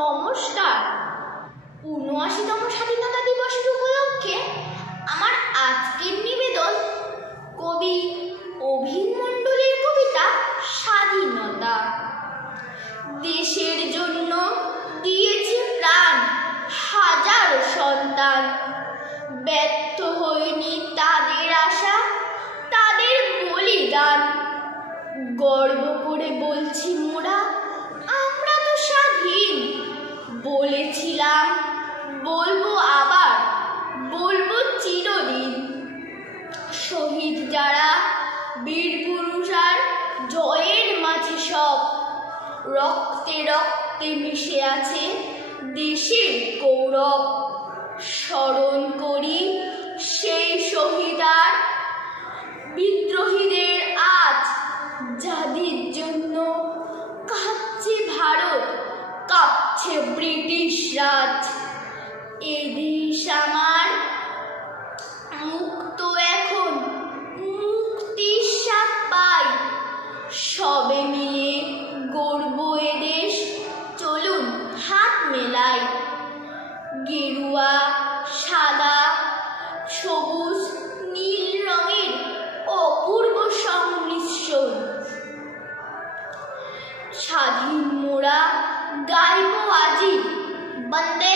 নমস্কার। ৭৯তম স্বাধীনতা দিবসের উপলক্ষে আমার আজকের নিবেদন কবি অভিন মণ্ডলের কবিতা স্বাধীনতা। দেশের জন্য দিয়েছে প্রাণ হাজার সন্তান, ব্যর্থ হয়নি তাদের আশা, তাদের বলিদান। গর্ব করে বলছি মোরা, আমরা তো স্বাধীন। বলেছিলাম, বলবো আবার, বলবো চিরদিন। শহীদ যারা বীর পুরুষ আর জয়ের মাঝে সব, রক্তে রক্তে মিশে আছে দেশের গৌরব। স্মরণ করি সেই শহীদ আর বিদ্রোহীদের আজ, যাদের জন্য কাঁপছে ভারত, কাঁপছে ব্রিটিশ রাজ। এ দেশ আমার মুক্ত, এখন মুক্তির স্বাদ পাই। সবে মিলে গড়ব এ দেশ, চলুন হাত মেলাই। গেরুয়া, সাদা, সবুজ, নীল রঙের অপূর্ব সংমিশ্রণ। স্বাধীন মোরা গাইব আজি বন্দে